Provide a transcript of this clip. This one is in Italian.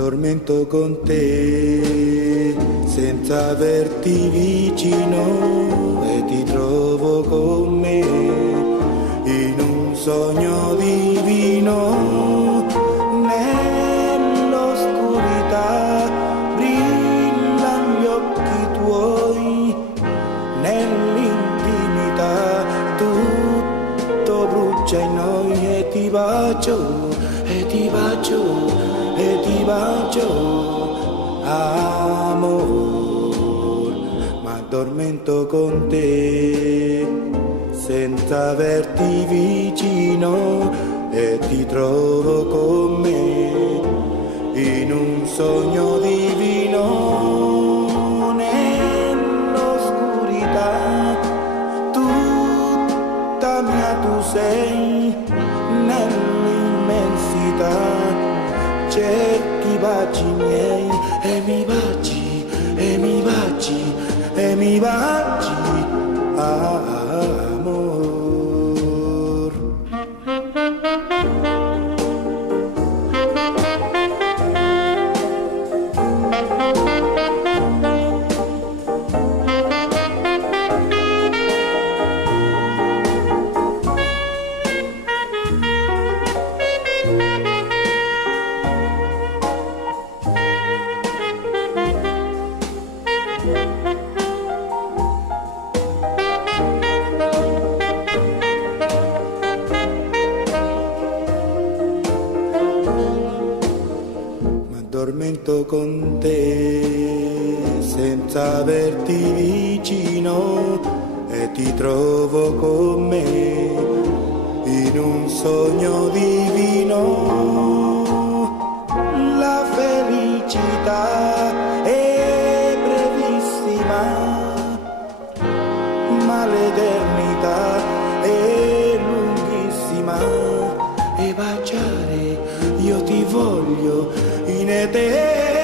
m'addormento con te senza averti vicino e ti trovo con me in un sogno divino. Nell'oscurità brillano gli occhi tuoi, nell'intimità tutto brucia in noi e ti bacio, e ti bacio, e ti bacio, amor, m'addormento con te senza averti vicino e ti trovo con me in un sogno divino. Nell'oscurità tutta mia tu sei, nell'immensità cerchi i baci miei e mi baci, e mi baci, e mi baci, amor. M'addormento con te senza averti vicino e ti trovo con me in un sogno divino. La felicità è brevissima, ma l'eternità è lunghissima e baciare io ti voglio in eterno.